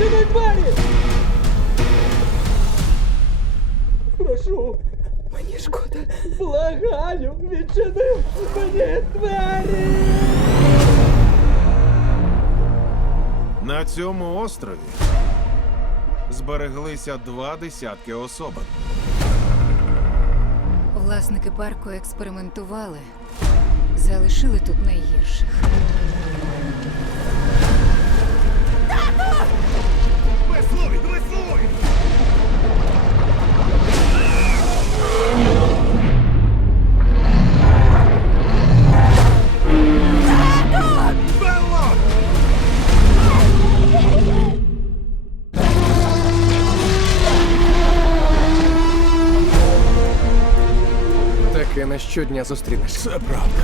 Відчини двері! Прошу, Мені шкода. благаю, відчини мені двері! На цьому острові збереглися два десятки особин. Власники парку експериментували, залишили тут найгірших. На щодня зустрінеш. Це правда.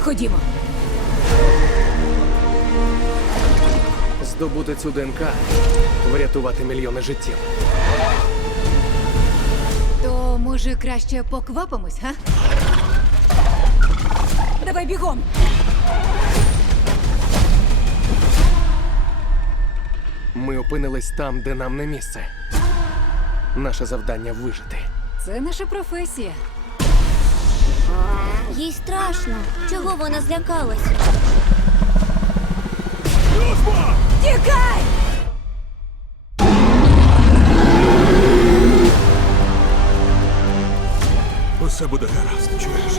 Ходімо. Здобути цю ДНК, врятувати мільйони життів. То може краще поквапимось, га? Давай бігом. Ми опинились там, де нам не місце. Наше завдання вижити. Це наша професія. Їй страшно. Чого вона злякалась? Тікай! Усе буде гаразд, чуєш?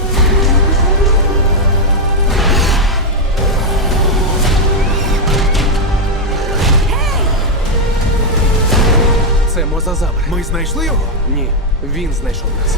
Мозазавр. Ми знайшли його? Ні, він знайшов нас.